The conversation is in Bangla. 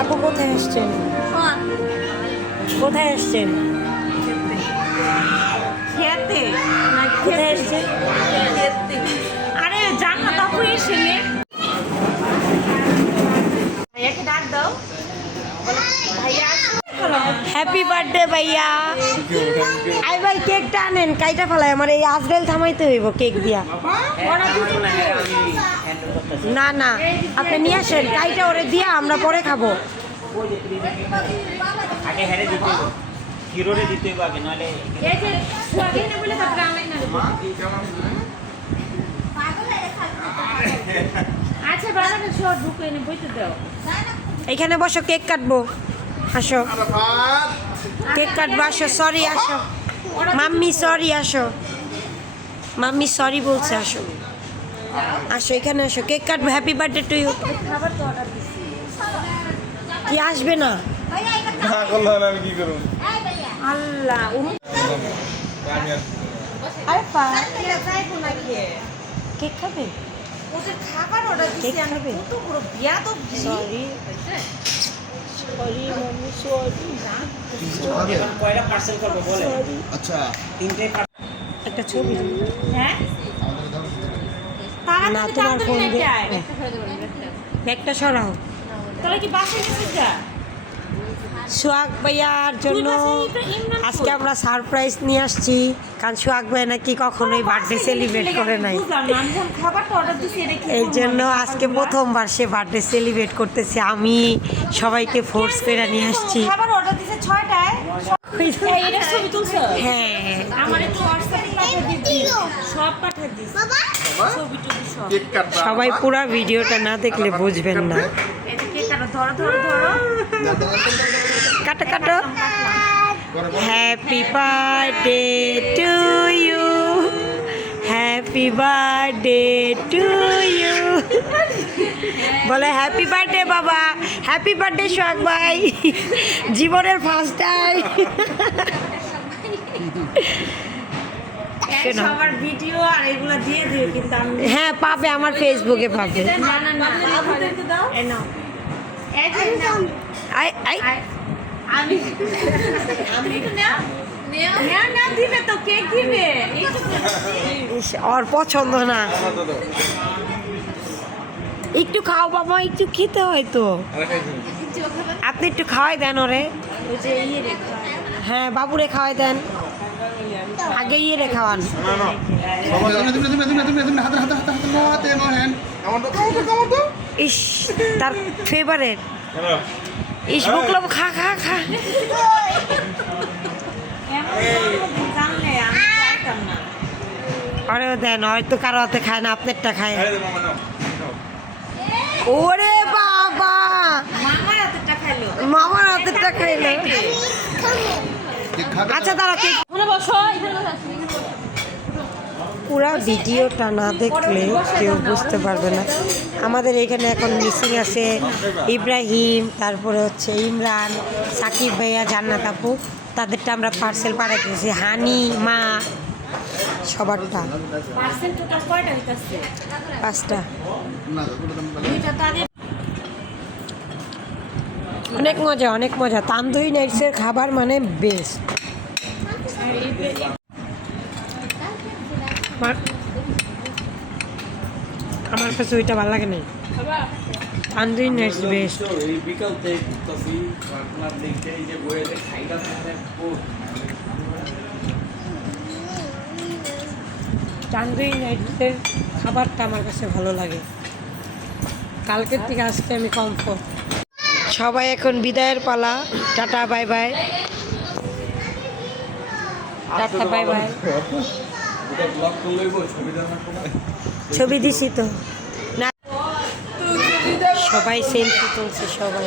আপু কোথায় আসছেন? কোথায় আসছেন? খেতে কোথায় আসছেন? আরে জান না তারপর এসে নে ভাইয়াকে ডাক দাও ভাইয়া হ্যাপি বার্থডে ভাইয়া। আই ভাই কেকটা আনেন, কাইটা ফেলায় আমার এই আজরাইল থামাইতে হইব কেক দিয়া। না না আপনি নিয়ে আসেন, কাইটা ওরে দিয়া আমরা পরে খাবো। আগে হেরে দিতে হইব, হিরোরে দিতে হইব আগে, নইলে এই যে সোয়াগিন বলে তারপরে অনলাইন না আচ্ছা বানানো সব ঢুকে এনে বইতে দাও এইখানে বসো, কেক কাটবো। আসো কেক কাটবো, আসো। সরি, আসো মাম্মি, সরি, আসো মাম্মি, সরি বলছে। আসো আসো এখানে আসো, কেক কাটবো। Happy birthday to you. খাবার তো অর্ডার দিছি কি আসবে না? না করলে হলে আমি কি করব? আল্লাহ আমি আর আরে পা যাইবো না খেয়ে কেক খাবে? ওদের খাবার অর্ডার দিছি কেক আমি খাবে? কত বড় বিয়া তো সরি সরি মাম্মি, সরি এখন কয়টা পার্সেল করবো বলে? আচ্ছা তিনটে একটা ছবি দিন। হ্যাঁ তারা না, তো তোমার ফোন দিয়ে। যায় ব্যাগটা সরাও। তোরা কি বাসায় গেছিস যা সোহাগ ভাইয়ার জন্য আজকে আমরা সারপ্রাইজ নিয়ে আসছি, কারণ সোহাগ ভাই নাকি কখনোই বার্থডে সেলিব্রেট করে নাই। বুঝলাম না আমি যখন খাবারটা অর্ডার দিছি এটা কি এই জন্য আজকে প্রথমবার সে বার্থডে সেলিব্রেট করতেছে। আমি সবাইকে ফোর্স করে নিয়ে আসছি। খাবার অর্ডার দিছে 6টায় এই এটা ছবি তুলছো হ্যাঁ আমার একটু হোয়াটসঅ্যাপে পাঠিয়ে দিবি সব পাঠিয়ে দিস ছবি টবি সব কেক কাটবা। সবাই পুরো ভিডিওটা না দেখলে বুঝবেন না। এটা কে কাটো ধরো ধরো ধরো কাটো কাটো। Happy birthday to you, happy birthday to you. বলে হ্যাপি বার্থডে বাবা, হ্যাপি বার্থডে সোহাগ ভাই, জীবনের ফার্স্ট টাইম। সবার ভিডিও আর এগুলো দিয়ে দিও কিন্তু আমি হ্যাঁ পাবে, আমার ফেসবুকে পাবে। না না না আবুদেরকে দাও এই নাও এই যে নাও আই আই আমি আমি নাও নাও না দিবে তো কেক দিবে ইস, ওর পছন্দ না। একটু খাও বাবা, একটু খেতে হয় তো। আপনি একটু খাওয়াই দেন ওরে। ওই যে ইয়ে রে হ্যাঁ বাবুরে খাওয়াই দেন, আগে ইয়ে খাওয়ান। না না তুমি হাতে হাতে হাতে হাতে হাতে নো হ্যান্ড কেমন তো কেমন তো ইস তার ফেভারেট। ইস বুকলো, খা খা খা। এমন জানলে আমি চাইতাম না আরে দেন, হয়তো কারো হাতে খায় না, আপনারটা খায়। ওরে বাবা, মামার হাতেরটা খাইলো মামার হাতেরটা খাইলো। আচ্ছা দাঁড়া, কেক ওখানে বসো এখানে বসো পুরা ভিডিওটা না দেখলে কেউ বুঝতে পারবে না। আমাদের এখানে এখন মিসিং আছে ইব্রাহিম, তারপরে হচ্ছে ইমরান, সাকিব ভাইয়া, জান্নাত আপু। তাদেরটা আমরা পার্সেল পাঠাইতেছি, হানি মা সবারটা। পার্সেল টোটাল কয়টা হইতাছে 5টা। দুইটা তাদের অনেক মজা, অনেক মজা। তান্দুরি নাইটসের খাবার মানে বেস্ট। আমার কাছে ওইটা ভালো লাগে না, তান্দুরি নাইটস বেস্ট। এই বিকাল দেখতেছি আপনার দেখতে এই যে বইয়ে যে খাইটা থাকে তান্দুরি নাইটসের খাবারটা আমার কাছে ভালো লাগে। কালকের থেকে আজকে আমি কমফোর্ট। সবাই এখন বিদায়ের পালা। Tata bye bye, tata bye bye. এটা ব্লগ করলেই ছবি দেওয়ার সময় ছবি দিছি তো না, সবাই সেলফি তুলছে সবাই।